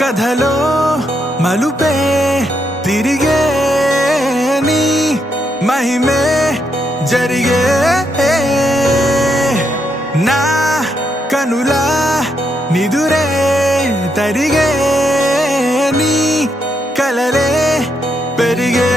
కథలో మలుపే తిరిగే నీ మహిమే జరిగే నా కనులా నిదురే తరిగే నీ కలలే పెరిగే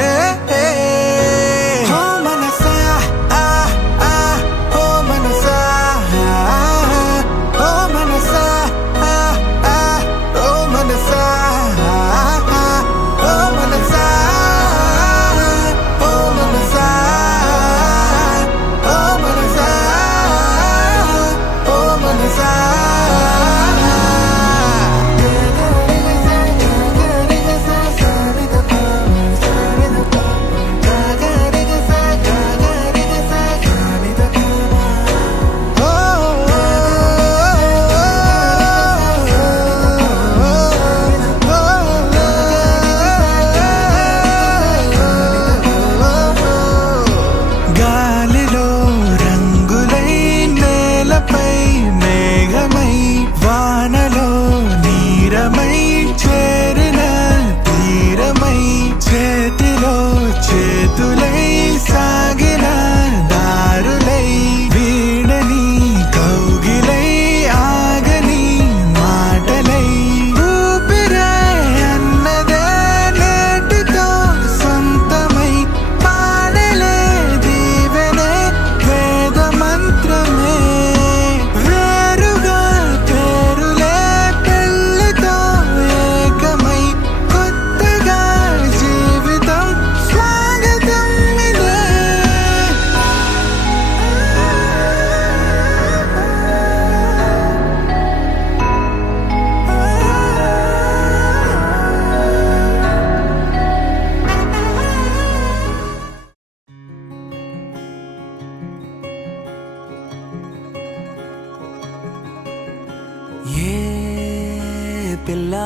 పిల్ల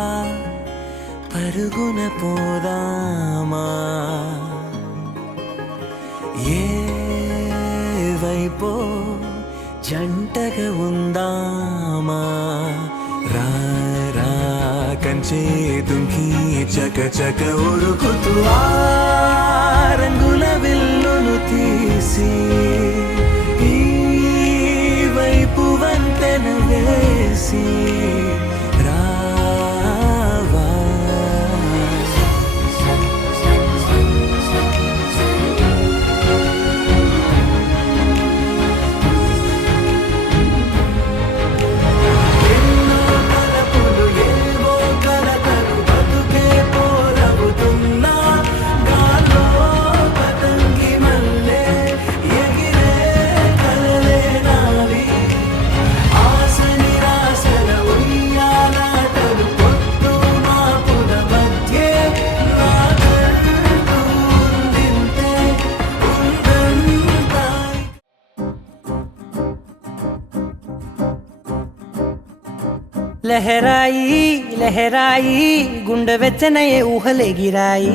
పరుగున పోదామా ఏ వైపో జంటగా ఉందామా రా రా కంచే దుంకి చక చక ఉరుకుతూ ఆ రంగుల విల్లును తీసి ఈ వైపు వంతెన వేసి लहराई लहराई गुंड वेचनये ऊहले गिराई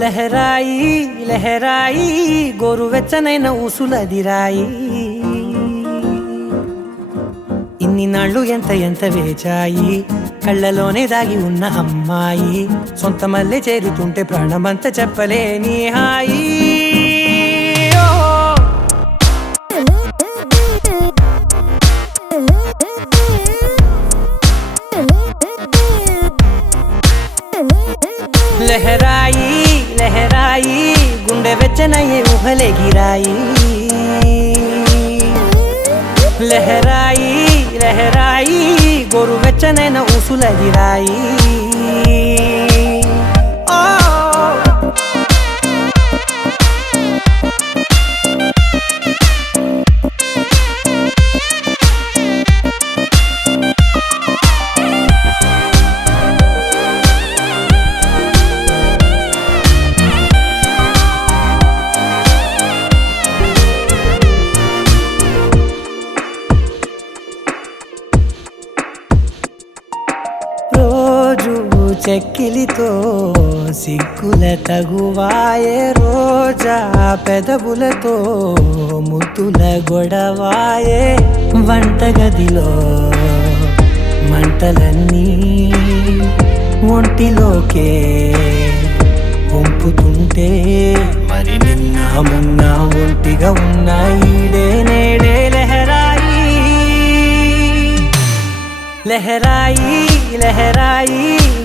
लहराई लहराई गोरु वेचनैन ऊसुलदिराई इन्नि नाळ्ळु ಎಂತ ಎಂತ వేచాయి కళ్ళలోనే దాగి ఉన్న అమ్మాయి సొంత మల్లె చేరుతుంటే ప్రాణమంత చెప్పలేని హాయి लहराई लहराई गुंडे वेचनये ऊहले गिराई लहराई लहराई गोरु वेचनैन ऊसुलदिराई చెక్కిలితో సిగ్గుల తగువాయే రోజా పెదవులతో ముద్దుల గొడవాయే వంటగదిలో మంటలన్నీ ఒంటిలోకే వంపుతుంటే మరి నిన్న మొన్న ఒంటిగా ఉన్నాయి నేడే లహరాయి లహరాయి లహరాయి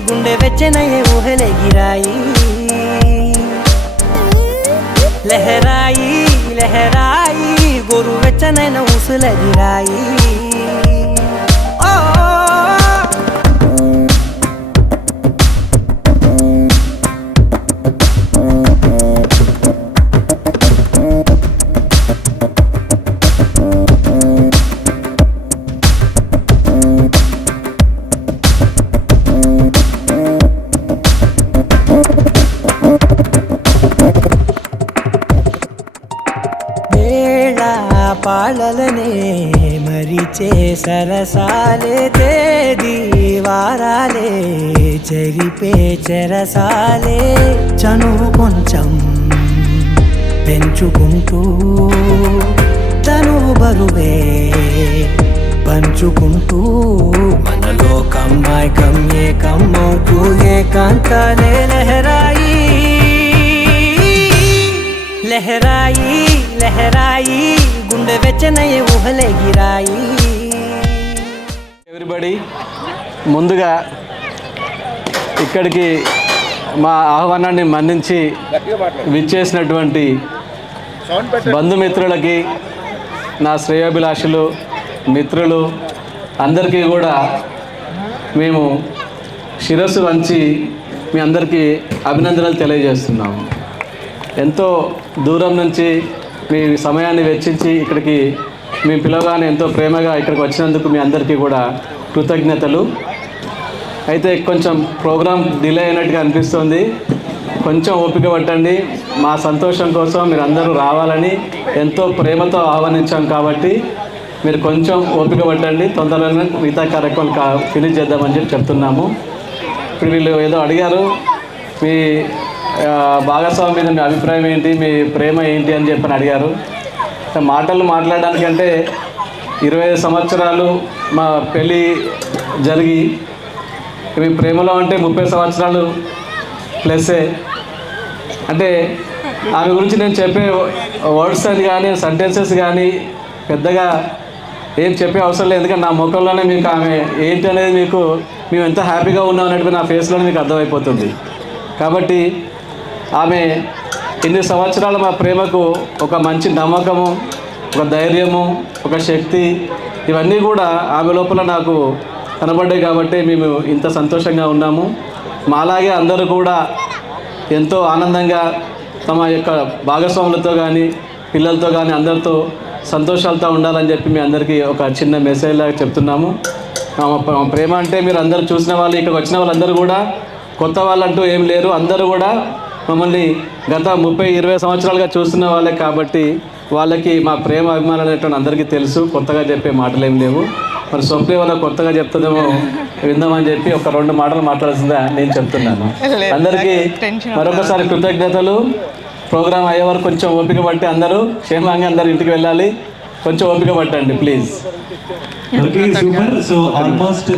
గుండె వెచ్చనయే ఊహలెగిరాయి లహరాయి లహరాయి గోరు వెచ్చనైన ఊసులెగిరాయి పాలలనే మరిచే సరసాలే తేదీ వారాలే చెరిపే చెరసాలే చనువు కొంచెం పెంచుకుంటూ తనువు బరువే పంచుకుంటూ మనలో కమ్మాయికం ఏకమవుతూ ఏకాంతాలే లహరాయి లహరాయి లహరాయి గుండె వెచ్చనయ్యే ఊహలెగిరాయి. ఎవ్రీబడి, ముందుగా ఇక్కడికి మా ఆహ్వానాన్ని మన్నించి విచ్చేసినటువంటి బంధుమిత్రులకి, నా శ్రేయోభిలాషులు, మిత్రులు అందరికీ కూడా మేము శిరస్సు వంచి మీ అందరికీ అభినందనలు తెలియజేస్తున్నాము. ఎంతో దూరం నుంచి మీ సమయాన్ని వెచ్చించి ఇక్కడికి మేము పిలవగానే ఎంతో ప్రేమగా ఇక్కడికి వచ్చినందుకు మీ అందరికీ కూడా కృతజ్ఞతలు. అయితే కొంచెం ప్రోగ్రాం డిలే అయినట్టుగా అనిపిస్తుంది, కొంచెం ఓపిక పట్టండి. మా సంతోషం కోసం మీరు అందరూ రావాలని ఎంతో ప్రేమతో ఆహ్వానించాం కాబట్టి మీరు కొంచెం ఓపిక పట్టండి. తొందరగా మిగతా కార్యక్రమం ఫినిష్ చేద్దామని చెప్తున్నాము. ఇప్పుడు వీళ్ళు ఏదో అడిగారు, మీ భాగస్వామి మీద మీ అభిప్రాయం ఏంటి, మీ ప్రేమ ఏంటి అని చెప్పని అడిగారు. మాటలు మాట్లాడడానికంటే 25 సంవత్సరాలు మా పెళ్ళి జరిగి మీ ప్రేమలో అంటే 30 సంవత్సరాలు ప్లస్సే. అంటే ఆమె గురించి నేను చెప్పే వర్డ్స్ అని కానీ సెంటెన్సెస్ కానీ పెద్దగా ఏం చెప్పే అవసరం లేదు, ఎందుకంటే నా ముఖంలోనే మీకు ఆమె ఏంటి అనేది మీకు మేము ఎంత హ్యాపీగా ఉన్నాం అన్నట్టు నా ఫేస్లోనే మీకు అర్థమైపోతుంది. కాబట్టి ఆమె ఇన్ని సంవత్సరాలు మా ప్రేమకు ఒక మంచి నమ్మకము, ఒక ధైర్యము, ఒక శక్తి, ఇవన్నీ కూడా ఆమె లోపల నాకు కనబడ్డాయి కాబట్టి మేము ఇంత సంతోషంగా ఉన్నాము. మాలాగే అందరూ కూడా ఎంతో ఆనందంగా తమ యొక్క భాగస్వాములతో కానీ పిల్లలతో కానీ అందరితో సంతోషాలతో ఉండాలని చెప్పి మీ అందరికీ ఒక చిన్న మెసేజ్ లాగా చెప్తున్నాము. ప్రేమ అంటే మీరు అందరూ చూసిన వాళ్ళు, ఇక్కడికి వచ్చిన వాళ్ళందరూ కూడా కొత్త వాళ్ళంటూ ఏం లేరు. అందరూ కూడా మమ్మల్ని గత 30-20 సంవత్సరాలుగా చూస్తున్న వాళ్ళే కాబట్టి వాళ్ళకి మా ప్రేమ అభిమానం అనేటువంటి అందరికీ తెలుసు. కొత్తగా చెప్పే మాటలు ఏం లేవు. మరి స్వప్నే వల్ల కొత్తగా చెప్తుందేమో విందామని చెప్పి ఒక 2 మాటలు మాట్లాడాల్సిందా నేను చెప్తున్నాను. అందరికీ మరొకసారి కృతజ్ఞతలు. ప్రోగ్రాం అయ్యే వరకు కొంచెం ఓపిక పట్టి అందరూ క్షేమంగా అందరు ఇంటికి వెళ్ళాలి. కొంచెం ఓపిక పట్టండి please. Okay, super. So almost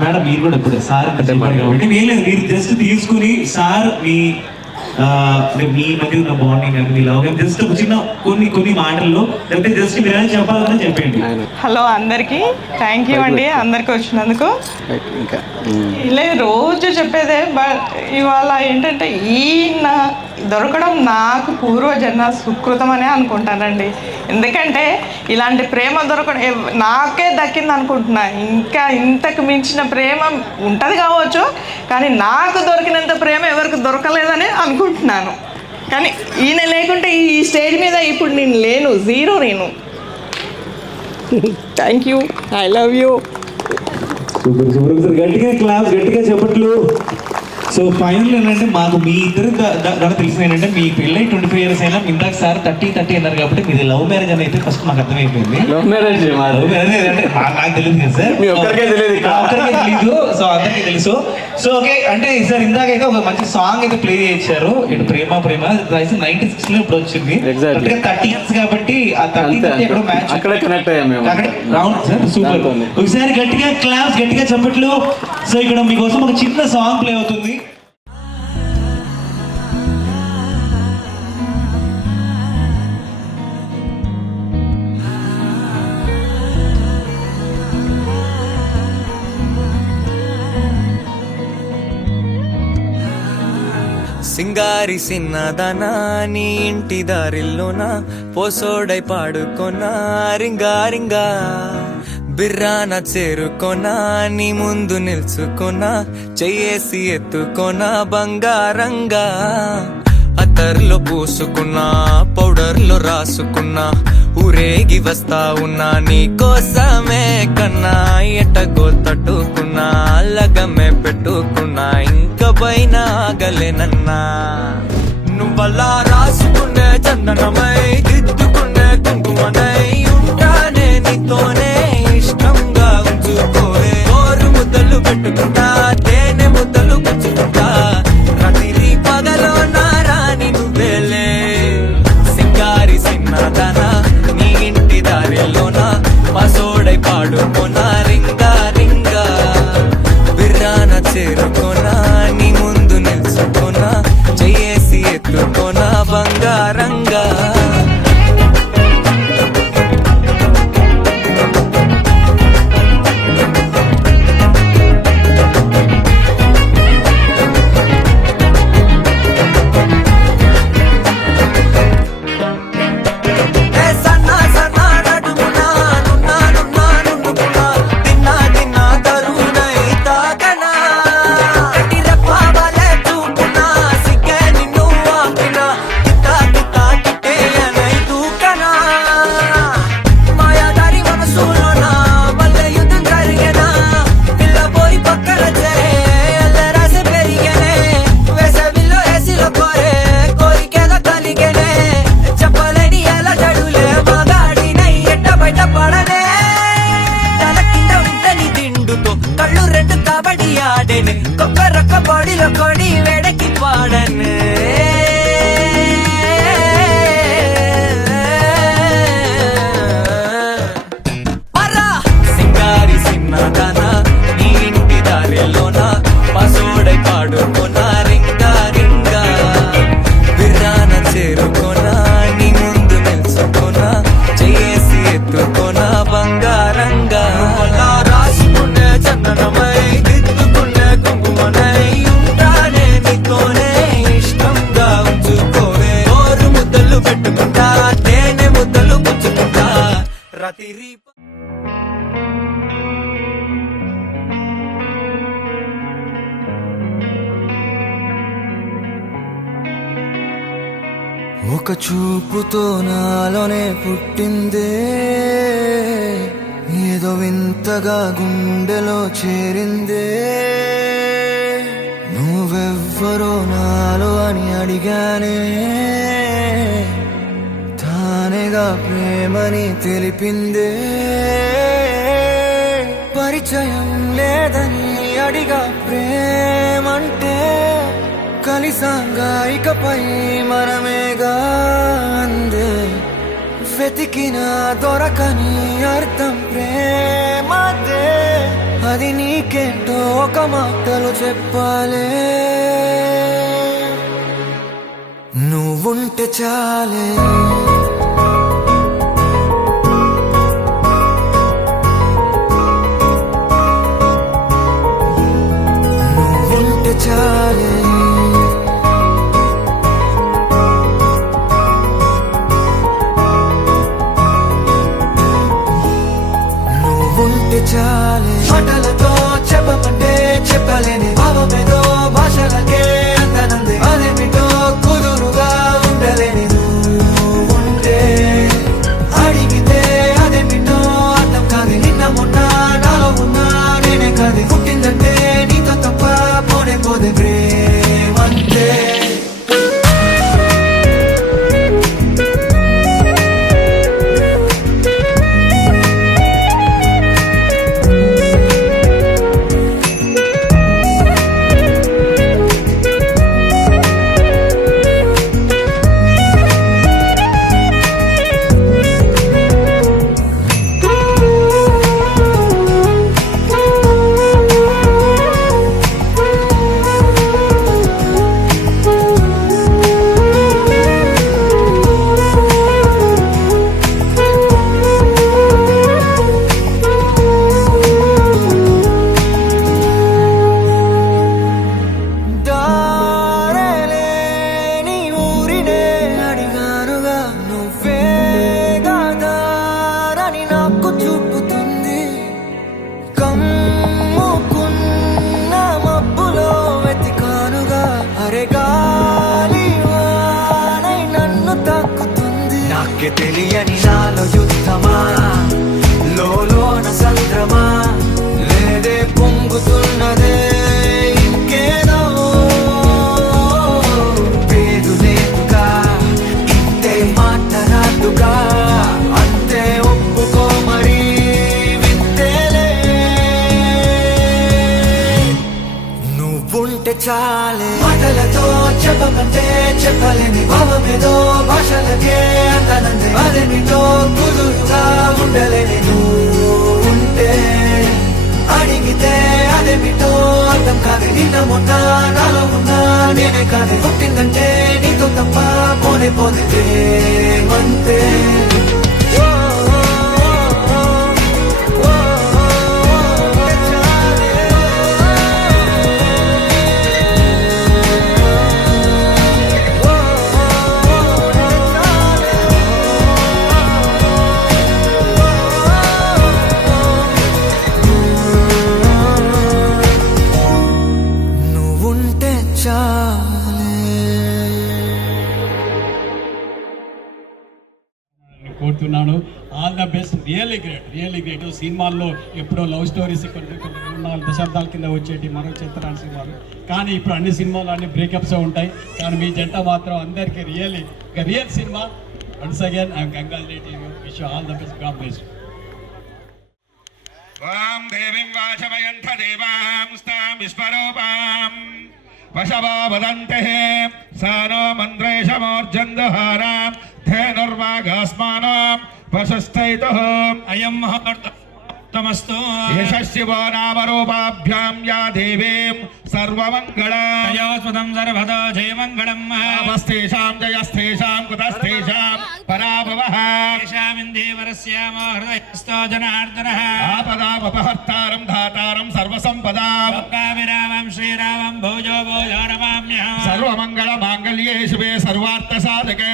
madam మీరు కూడా ఇప్పుడు సార్ కాబట్టి మీరు జస్ట్ తీసుకుని సార్ మీ మీ మధ్య ఉన్న బాండింగ్ అని మీ లవ్ జస్ట్ ఒక చిన్న కొన్ని మాటల్లో లేకపోతే జస్ట్ మీరు ఏమైనా చెప్పాలని చెప్పండి. హలో అందరికీ, థ్యాంక్ యూ అండి అందరికీ వచ్చినందుకు. ఇలా రోజు చెప్పేదే, బట్ ఇవాళ ఏంటంటే ఈయన దొరకడం నాకు పూర్వజన్మ సుకృతం అనే అనుకుంటానండి. ఎందుకంటే ఇలాంటి ప్రేమ దొరకడం నాకే దక్కింది అనుకుంటున్నా. ఇంకా ఇంతకు మించిన ప్రేమ ఉంటుంది కావచ్చు, కానీ నాకు దొరికినంత ప్రేమ ఎవరికి దొరకలేదని అనుకుంటున్నాను. కానీ ఈయన లేకుంటే ఈ స్టేజ్ మీద ఇప్పుడు నేను లేను, జీరో నేను. Thank you, I love you. Super super. గట్టిగా క్లాస్, గట్టిగా చెప్పట్లు. సో ఫైనల్ ఏంటంటే మాకు మీ ఇద్దరు ద్వారా తెలిసింది ఏంటంటే మీ పెళ్ళై 25 years అయినా ఇందాక సార్ 30 అన్నారు కాబట్టి మీది లవ్ మ్యారేజ్ అని అయితే ఫస్ట్ మాకు అర్థమైపోయింది. లవ్ మ్యారేజ్ లవ్ మ్యారేజ్ అంటే నాకు తెలియదు కదా సార్, మీ ఒక్కరికే తెలియదు, ఒక్కరికే తెలియదు. సో అందరికీ తెలుసు. సో ఓకే అంటే సార్ ఇందాక అయితే ఒక మంచి సాంగ్ అయితే ప్లే చేశారు, ఇటు ప్రేమ ప్రేమ 96 లో ఇప్పుడు వచ్చింది. Exactly. 30 years కాబట్టి ఆ 30 ఎక్కడో మ్యాచ్ అక్కడే కనెక్ట్ అయ్యాం మేము. అవును సార్, సూపర్. ఒకసారి గట్టిగా క్లాప్స్, గట్టిగా చప్పట్లు. సో ఇక్కడ మీకోసం ఒక చిన్న సాంగ్ ప్లే అవుతుంది. సింగారి సిన్నదనా నీ ఇంటి దారిల్లోన పోసోడై పాడుకొనా రింగా రింగా బిర్రాన చేరుకొనా నీ ముందు నిల్చుకొనా చెయ్యేసి ఎత్తుకొనా బంగారంగా అత్తర్లో పూసుకున్నా పౌడర్లో రాసుకున్నా ఊరేగి వస్తా ఉన్నా నీ కోసమే కన్నా ఎట్టగో తట్టుకున్నా లగమే పెట్టుకున్నా ఇంక పైన ఆగలేనన్నా నువ్వలా రాసుకునే చందనమై దిద్దుకునే కుంకుమనై ఉంటానే నీతోనే ఇష్టంగా ఉంచుకోవే ఓరు ముద్దలు పెట్టుకుంటా తేనె ముద్దలు పుచ్చుకుంటా రాత్రి పగలో నా రాణి నువ్వేలే సింగారి సిన్నదనా నీ ఇంటి దారిలోన పసోడై పాడుకోనా రింగా రింగా బిర్రాన చేరుకోనా నీ ముందు నిల్చుకోనా చెయ్యేసి ఎత్తుకోనా బంగారంగా కళ్ళు రెండు కబడ్డీ ఆడేనే కొక్కరొక్క బాడీలో కొడి వేడకి పాడనే సింగారి సిన్నదనా నీ ఇంటి దారిలోన పసోడై పాడుకోనా రింగా రింగా బిర్రాన చేరుకోనా నీ ముందు నిల్చుకోనా చెయ్యేసి ఎత్తుకోనా బంగారంగా రాసుకునే చందనమై దిద్దుకునే కుంకుమనై ఉంటానే నీతోనే ఇష్టంగా ఉంచుకోవే ఓరు ముద్దలు పెట్టుకుంటా తేనె ముద్దలు పుచ్చుకుంటా రాత్రి ఒక చూపుతో నాలోనే పుట్టిందే ఏదో వింతగా గుండెలో చేరిందే నువ్వెవ్వరో నాలో అని అడిగానే తానేగా ప్రేమని తెలిపిందే పరిచయం లేదని అడిగా ప్రేమంటే కలిసాంగా ఇకపై మనమేగా అందే వెతికిన దొరకని అర్థం ప్రేమదే అది నీకేంటో ఒక మాటలు చెప్పాలే నువ్వుంటే చాలే నువ్వుంటే చాలే చాలే మాటలతో చెప్పమంటే చెప్పలేని భావమేదో భాషలకే అందనందే అదేమిటో కుదురుగా ఉండలేని నువ్వుంటే అడిగితే అదేమిటో అర్థం కాదు నిన్న మొన్న నాలో ఉన్నా నేనే కాదు పుట్టిందంటే నీతో తప్ప పోనే పోదే ప్రేమ నీకే తెలియని నాలో యుద్ధమా, లోన సంద్రమా, లేదే పొంగుతున్నదే ఇంకేదో. పేరు లేదుగా ఇంతే మాటరాదుగా, అంతే ఒప్పుకో మరి వింతేలే. నువ్వుంటే చాలే మాటలతో చెప్పమంటే చెప్పలేని భావమేదో భాషలకే అందనందే. అదేమిటో కుదురుగా ఉండలేని నువ్వుంటే, అడిగితే అదేమిటో అర్థం కాదు. నిన్న మొన్న నాలో ఉన్నా నేనే కాదు. పుట్టిందంటే నీతో తప్ప పోనే పోతే అంతే. నువ్వుంటే చాలే. కోరుతున్నాను. All the best. Really great. సినిమాల్లో ఎప్పుడో లవ్ స్టోరీస్ కొన్ని 4 దశాబ్దాల కింద వచ్చేటి మరో చిత్రాల సినిమాలు, కానీ ఇప్పుడు అన్ని సినిమాలు అన్ని బ్రేకప్స్ ఉంటాయి. కానీ మీ జంట మాత్రం అందరికీ real cinema. Once again I'm congratulating you. Wish you all the best. God bless you. వాం దేవీం వాచమయంత దేవాంస్తాం విశ్వరూపాం వశవో వదంతే సానో మంత్రేశమోర్జందుహారాం ధేనుర్వాగాస్మానో వశస్థైతుః అయం ముహూర్తమస్తు. యశస్శివో నామరూపాభ్యాం యా దేవీం సర్వమంగళం సర్వదా జయమంగళం. ఆపస్తేషాం జయస్తేషాం కుతస్తేషాం పరాభవః. తేషామిందేవరస్యామో హృదయస్థో జనార్దనః. ఆపదామపహర్తారం ధాతారం సర్వసంపదాం. విరామం శ్రీరామం భోజో భోజో నమామ్యహం. సర్వమంగళమాంగళ్యే శివే సర్వార్థసాధకే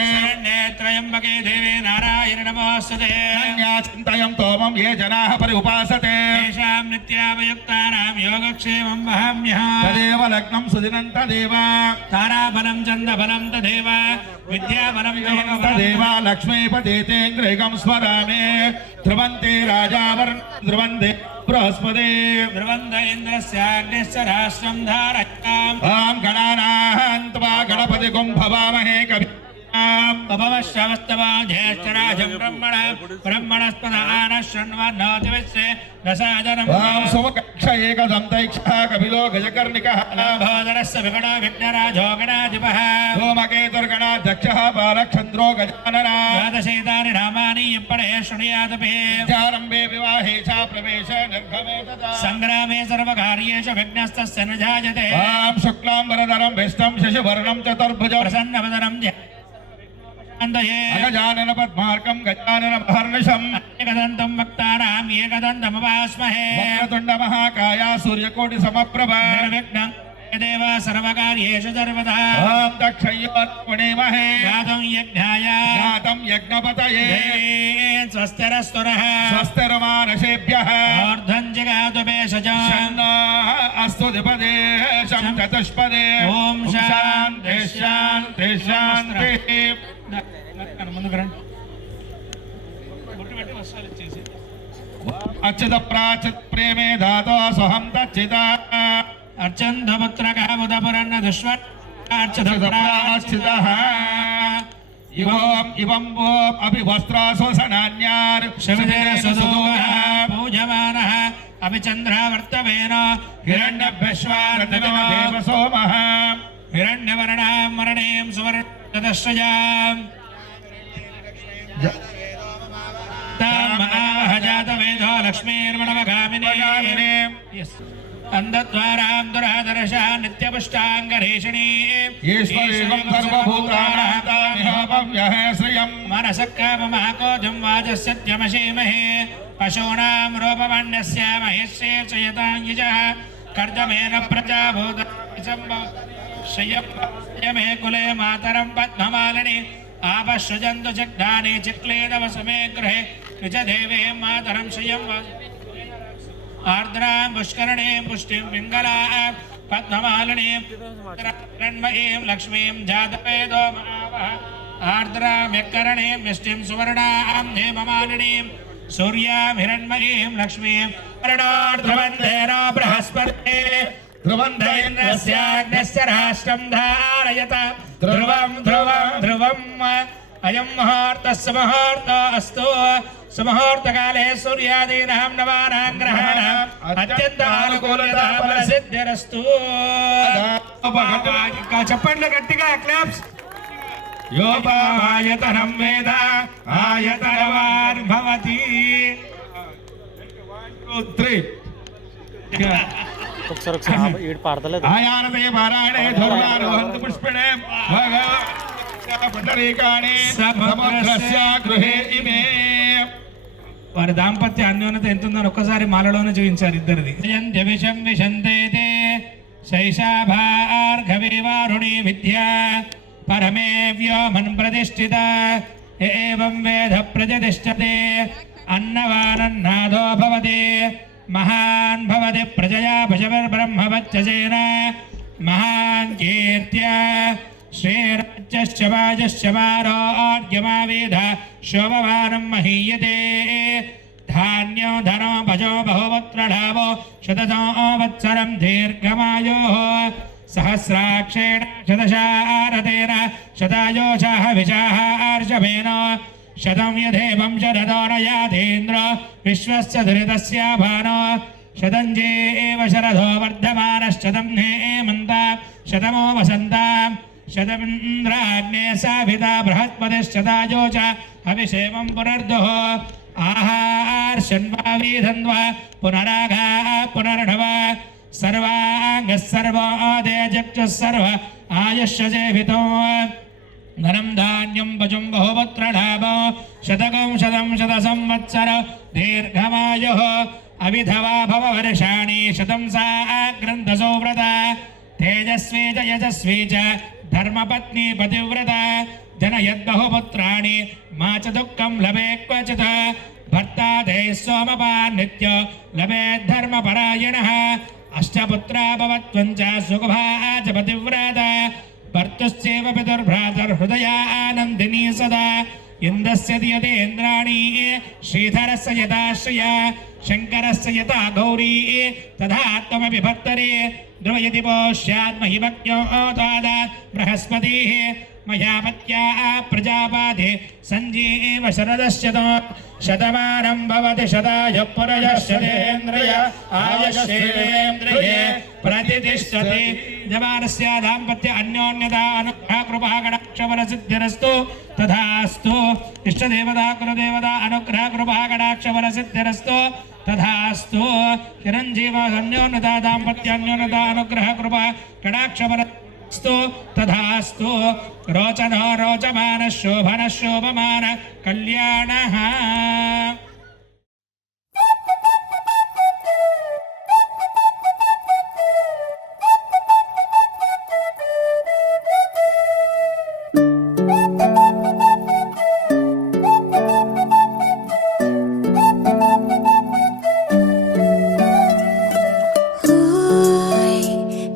త్రయంబకే దేవే నారాయణ నమోస్తుతే. చింతయం తోమం ఏ జనాః పరి ఉపాసతే. తేషాం నిత్యావయుక్తానాం యోగక్షేమం వహామ్యహం. తదేవ లగ్నం సుదినం తదేవ తారాబలం చంద్రబలం తదేవ విద్యాబలం తదేవ లక్ష్మీపతేంద్రికం స్మరామే. ధ్రువంతే రాజావరణం ధ్రువందే బృహస్పతే. ధ్రువంత ఇంద్రస్యాగ్నిశ్చ రాష్ట్రం ధారయాం. ఓం గణానాం త్వా గణపతి భవామహే కవి జ్యేష్ఠరాజం బ్రహ్మణస్పద ఆనశృణ్వన్నోతివిశ్వే దశాదనం. సుమకక్ష ఏకదంతైక్ష కపిలో గజకర్ణికః. భోదరస్య విగణో విఘ్నరాజో గణాధిపః. ధూమకేతుర్గణాధ్యక్షః బాలచంద్రో గజానన. ద్వాదశైతాని నామాని ఇప్పడే శృణుయాదపి. విద్యారంభే వివాహే చ ప్రవేశే నిర్గమే తదా. సంగ్రామే సర్వకార్యేషు విఘ్నస్తస్య న జాయతే. ఓం శుక్లాంబరధరం విష్ణుం శశివర్ణం చతుర్భుజం ప్రసన్నవదనం గజానన పద్మార్కం గజానన మహర్నిశం. ఏకదంతం భక్తానాం ఏకదంతముపాస్మహే. వక్రతుండ మహాకాయ సూర్యకోటి సమప్రభ. నిర్విఘ్నం దేవ సర్వకార్యేషు సర్వదా. ఓం దక్షయ్యోర్పుణేమహే. గాతం యజ్ఞాయ గాతం యజ్ఞపతయే. స్వస్తిరస్తురః స్వస్తిర్మానసేభ్యః. ఊర్ధ్వం జగాతు భేషజం. అస్తు ద్విపదే శం చతుష్పదే. ఓం శాంతి శాంతి శాంతి. అచ్యుత ప్రాచిత్ ప్రేమే ధాతో సహం తచ్చిత. అర్చంధపుత్రక బుధపురన్న దుష్వ అచ్యుతః. ఇవం అభి వస్త్రాశోషణాన్యార్ పూజమానః అభి చంద్రావర్తవేన హిరణ్యభ్యశ్వారతిదేవ సోమః. హిరణ్యవర్ణాం మరణీం సువర్ణదశ్రయాం. జాతవేదో లక్ష్మీర్మణమగామినీ. అందద్వారాం దురాదర్శ నిత్యపుష్టాంగరేషిణీ. ఈశ్వరేకం సర్వభూతానాం శ్రియం. మనసక్కామమాకోజం వాచస్యమశీమహే. పశూనాం రూపమన్యస్య మహేశ్యేర్చయతాంగిజః. కర్దమేన ప్రజాభూతమే కులే మాతరం పద్మమాలిని. ఆపశ్రుజంతు జగ్ధాని చిక్లేదవ సమే గృహే. నిజ దేవే మాతరం శ్రియం. ఆర్ద్రాం పుష్కరణీం పుష్టిం పింగళా పద్మమాలినీం రణ్మయీం లక్ష్మీం జాతవేదో మహావః. ఆర్ద్రామ్యకరణే మిష్టిం సువర్ణాం హేమమాలినీం సూర్యాం హిరణ్మయీం లక్ష్మీం వర్ణార్ధ్రవందేన బృహస్పతే ధ్రువం ఇంద్రస్యాగ్నస్య రాష్ట్రం ధారయత ధ్రువం ధ్రువం ధ్రువం అయం ముహూర్తస్సు ముహూర్తో అస్తు సుముహూర్తకాలే సూర్యాదీనాం నవానాం గ్రహాణాం అత్యంత అనుకూలత ఫలసిద్ధిరస్తు. చెప్పండి గట్టిగా క్లాప్స్. యోపాయతనం వేద ఆయతనవాన్ భవతి. ఆయానదే పారాయణే ధర్మారోహంతు పుష్పిణే పుండరీకాణి సముద్రస్య గృహే ఇమే. వారి దాంపత్య అన్యోన్యత ఎంత ఉందని ఒక్కసారి మాలలోనే చూపించారు ఇద్దరిది. విషం విశంతే శైశాభార్ఘవివారుణి విద్యా పరమే వ్యోమన్ ప్రతిష్ఠిత ఏవం వేద ప్రతిష్టతే అన్నవానన్నాదో భవతి మహాన్ భవతి ప్రజయా భజవర్బ్రహ్మవచ్చసేన మహాన్ కీర్త్యా శ్రీరాజ్యశ్చ వాజశ్చ మారోగ్యమావేద శోభమానం మహీయతే. ధాన్యో ధనో భజో బహువత్రలాభో శతసంవత్సరం దీర్ఘమాయోః సహస్రాక్షేణ శతశారథేన శతాయోషాః విశార్షభేన శతం యథేవం శరదో నయాధేంద్ర విశ్వస్య ధృతస్య భానో శతం జీవ శరదో వర్ధమానశ్శతం హేమంత శతమో వసంత శతమింద్రాగ్నే సాభితా బృహస్పతిశ్చతాయోచ హవిషేవం పునర్దుః ఆహార్షన్వావిధన్వా పునరాఘా పునర్ఢవ సర్వాంగః సర్వోదయచక్షుః సర్వ ఆయుష్యజేభితో ధనం ధాన్యం భజం బహుపుత్రలాభో శతకం శతం శత సంవత్సర దీర్ఘమాయుః అవిధవా భవవర్షాణి శతం సాగ్రంథసో వ్రత తేజస్వీ చ యశస్వీ చ ధర్మపత్ని పతివ్రత జనయద్బహుపుత్రాణి మా చ దుఃఖం లభే క్వచిత్ భర్తా తే సోమపాన్ నిత్య లభేద్ధర్మపరాయణः అష్టపుత్రా భవత్వం చ సుఖభా చ పతివ్రత భర్తుశ్చేవ పితుర్భ్రాతర్హృదయానందినీ సదా ఇంద్రస్య యతేంద్రాణి శ్రీధరస్య యథాశ్రయ శంకరస్య యథా గౌరీ తథా త్వమపి భర్తరే ధ్రువయతి పోష్యాద్మహిమజ్ఞో దాదాత్ బృహస్పతిః మయా పత్యా ప్రజాపాతి సంజీవ శరదశ్చతో శతమానం భవతి శతాయుః పురుషశ్చతేంద్రియ ఆయుష్యేంద్రియే ప్రతిష్ఠతి. యజమానస్య దాంపత్య అన్యోన్యతా అనుగ్రహ కృపా కటాక్ష సిద్ధిరస్తు తథాస్తు. ఇష్టదేవతా కులదేవతా అనుగ్రహ కృపా కటాక్ష సిద్ధిరస్తు తథాస్తు. చిరంజీవ అన్యోన్యతా దాంపత్య అన్యోన్యతా అనుగ్రహ కృపా కటాక్ష స్తు తథాస్తు. రోచనో రోచమాన శోభన శోభమాన కళ్యాణ.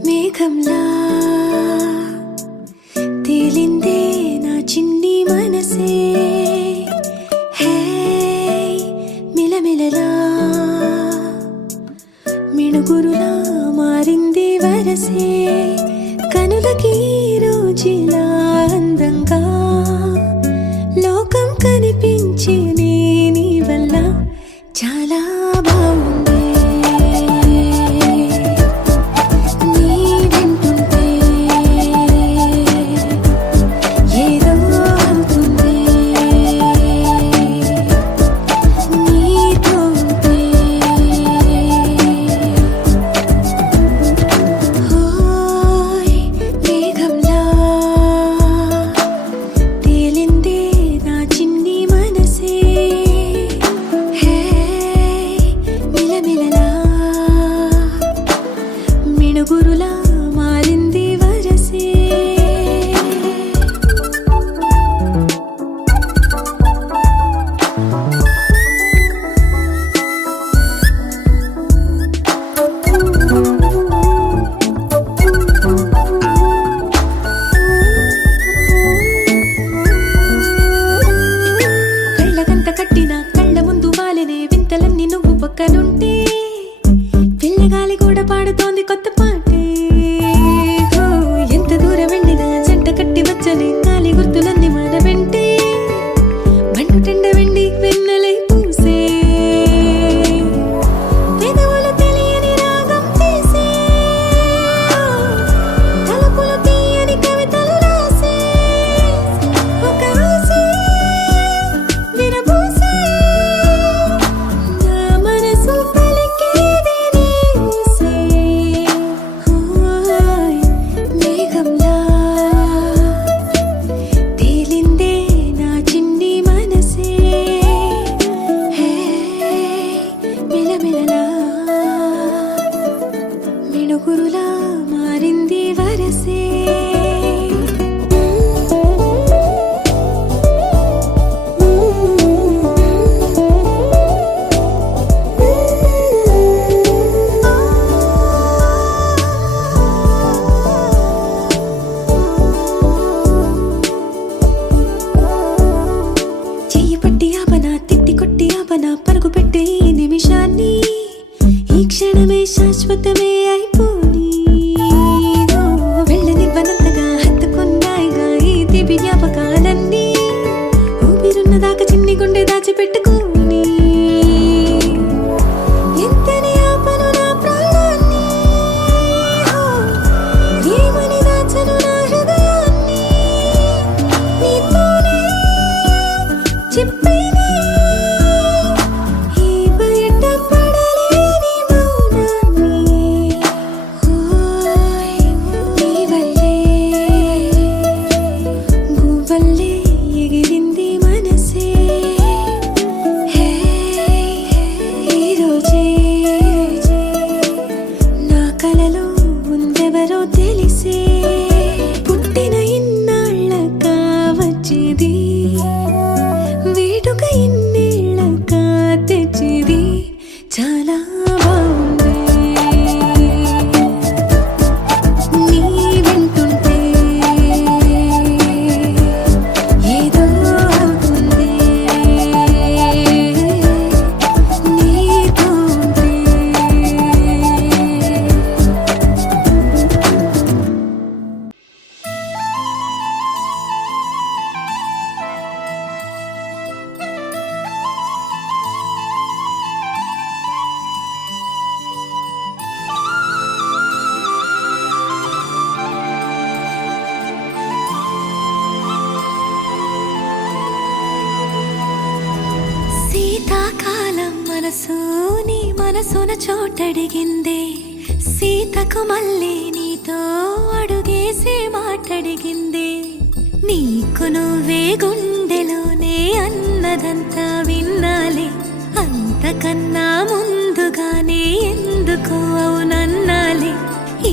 మేఘంలా తేలిందే నా చిన్ని మనసే. హే పట్టి ఆపనా తిట్టి కొట్టి ఆపనా పరుగు పెట్టే ఈ నిమిషాన్ని ఈ క్షణమే శాశ్వతమే అయిపోని వెళ్ళనివ్వనంతగా హత్తుకున్నాయిగా ఈ దివి జ్ఞాపకాలన్నీ ఊపిరున్నదాకా చిన్ని గుండె దాచిపెట్టుకోని ఎంతని ఆపను నా ప్రాణాన్ని ఏమని దాచను నా హృదయాన్ని నీతోనే చెప్పేనే ఈ బయట పడలేని మౌనాన్ని ఓయ్ నీ వల్లే గువ్వల్లే ఎగిరింది మనసే హే ఈ రోజే నా కలలో ఉందెవరో తెలిసే పుట్టిన ఇన్నాళ్ళకా వచ్చేది వేడుక ఇన్నేళ్ళకా తెచ్చేది చాలా బాగుంది నీ వింటుంటే ఏదో అవుతుంది నీతో ఉంటే శీతాకాలం మనసు నీ మనసున చోటడిగిందే సీతకు మళ్ళీ నీతో అడుగేసి మాటడిగిందే నీకు నువ్వే గుండెలోనే అన్నదంతా విన్నాలే అంతకన్నా ముందుగానే ఎందుకు అవునన్నాలే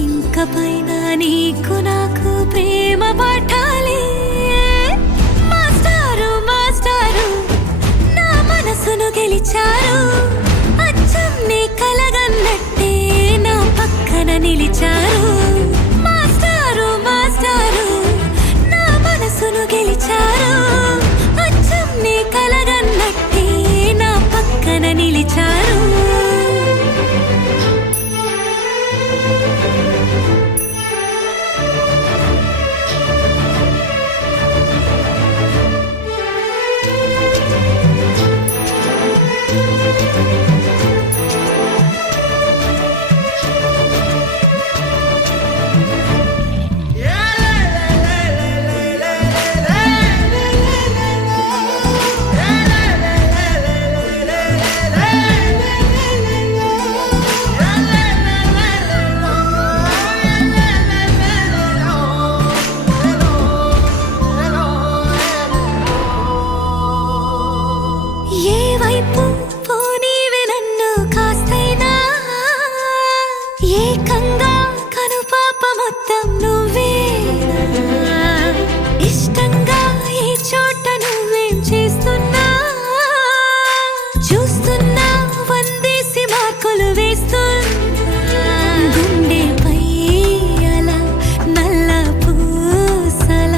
ఇంక పైన నీకు నాకు ప్రేమ పాఠాలే మాస్టారు మాస్టారు నా మనసును గెలిచారు అచ్చం నీ కలగన్నట్టే నా పక్కన నిలిచారు మాస్టారు మాస్టారు నా మనసును గెలిచారు అచ్చం నీ కలగన్నట్టే నా పక్కన నిలిచారు ఏ వైపు పోనీవి నన్ను కాస్తైనా ఏకంగా కనుపాప మొత్తం నువ్వేనా ఇష్టంగా ఈ చోట నువ్వేం చేస్తున్నా చూస్తున్నా వందేసి మార్కులు వేస్తున్నా గుండెపై అలా నల్ల పూసల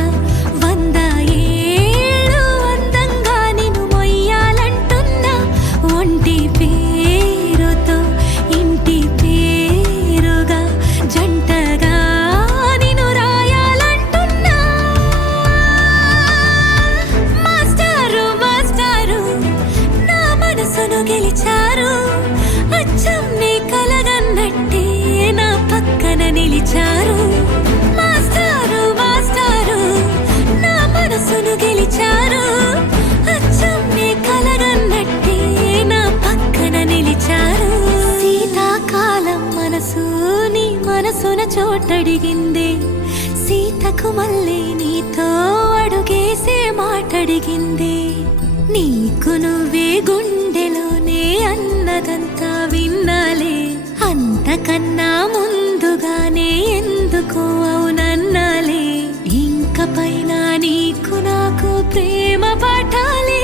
100 ఏళ్ళు అందంగా నిన్ను మొయ్యాలంటున్నా ఒంటి పేరుతో ఇంటి పేరుగా జంటగా నిన్ను రాయాలంటున్నా మాస్టారు మాస్టారు నా మనసును గెలిచారు అచ్చం నీ కలగన్నట్టే నా పక్కన నిలిచారు మాస్టారు మాస్టారు నా మనసును గెలిచారు అచ్చం నీ కలగన్నట్టే నా పక్కన నిలిచారు శీతాకాలం మనసు నీ మనసున చోటడిగిందే సీతకు మళ్ళీ నీతో అడుగేసే మాటడిగిందే నీకు నువ్వే గుండెలోనే అన్నదంతా విన్నాలే అంతకన్నా ముందుగానే ఎందుకు అవునన్నాలే ఇంక పైన నీకు నాకు ప్రేమ పాఠాలే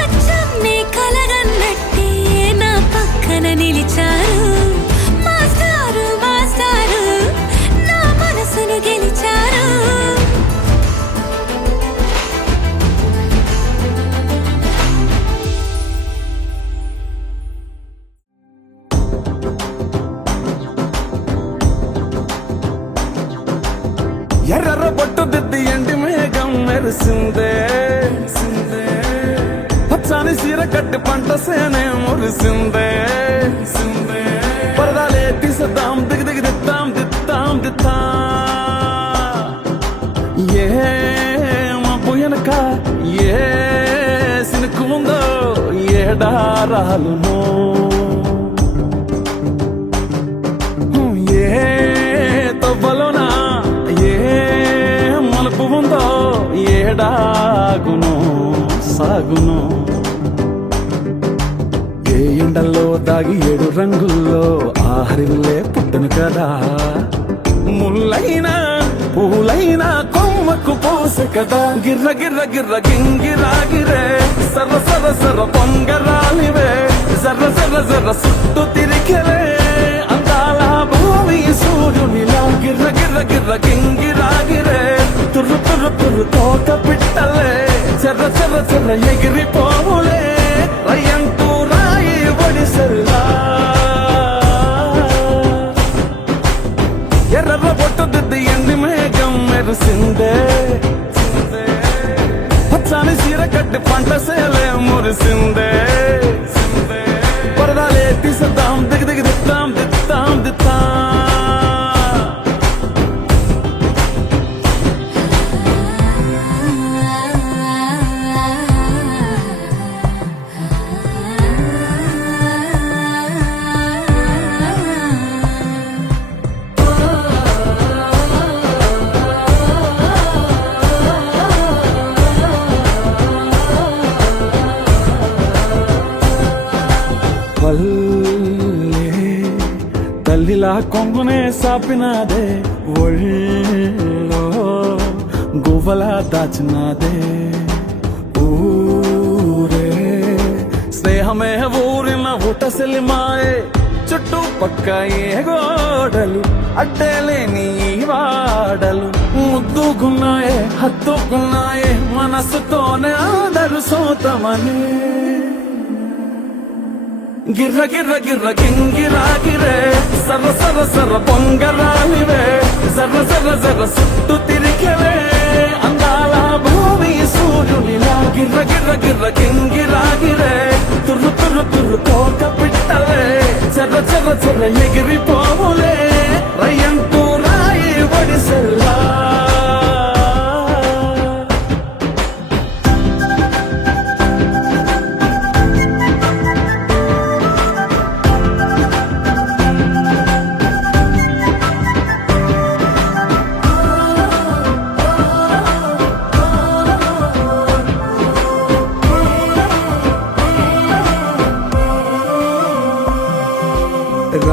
అచ్చం నీ కలగన్నట్టే నా పక్కన నిలిచారు మాస్టారు మాస్టారు నా మనసును ఎర్ర బొట్టు దిద్ది ఎండి మేఘం మెరిసిందే పచ్చాని సీర కట్టి పంట సేనే మురిసిందే పరదాలే తీసేద్దాం దిగి దిగి దిత్తాం దిత్తాం దిత్తా ఏ మబ్బు వెనక ఏ సినుకు ఉందో ఏడారాలును ఏ తవ్వలోనా ఏ మలుపు ఉందో ఏడాగును సాగును ఏ ఎండల్లో దాగి 7 రంగుల్లో ఆహరిల్లే పుట్టను కదా ముల్లైనా పూలైనా కొమ్మకు పోసె కదా గిర్ర గిర్ర గిర్ర గింగిరాగిరే సర్ర సర్ర సర్ర పొంగరాలివే జర్ర జర్ర జర్ర సుట్టు తిరిగలే అందాల భూమి సూర్యునిలా గిర్ర గిర్ర గిర్ర గింగిరాగిరే తుర్రు తుర్రు తుర్రు తోక పిట్టలే చెర్ర చెర్ర చెర్ర ఎగిరిపోవులే రయ్యంటూ రాయి ఒడిసెల్లా ఎర్ర బొట్టు దిద్ది ఎండి మేఘం మెరిసిందే పచ్చాని సీర కట్టి పంట సేలే మురిసిందే పరదాలే తీసేద్దాం దిగి దిగి దిత్తాం దిత్తాం దిత్తా తల్లిలా కొంగునే సాపినాదే ఒళ్ళో గువ్వలా దాచినాదే ఊరే స్నేహమే ఊరిన ఊటసెలి మాయే చుట్టూ పక్క ఏ గోడలు అడ్డేలేని వాడలు ముద్దుగున్నాయే హత్తుకున్నాయే మనసుతోనే అందరు సోతమని గిర్ర గిర్ర గిర్ర గింగిరాగిరే సర్ర సర్ర సర్ర పొంగరాలివే జర్ర జర్ర జర్ర సుట్టు తిరిగలే అందాల భూమి సూర్యునిలా గిర్ర గిర్ర గిర్ర గింగిరాగిరే తుర్రు తుర్రు తుర్రు తోక పిట్టలే చెర్ర చెర్ర చెర్ర ఎగిరిపోవులే రయ్యంటూ రాయి ఒడిసెల్లా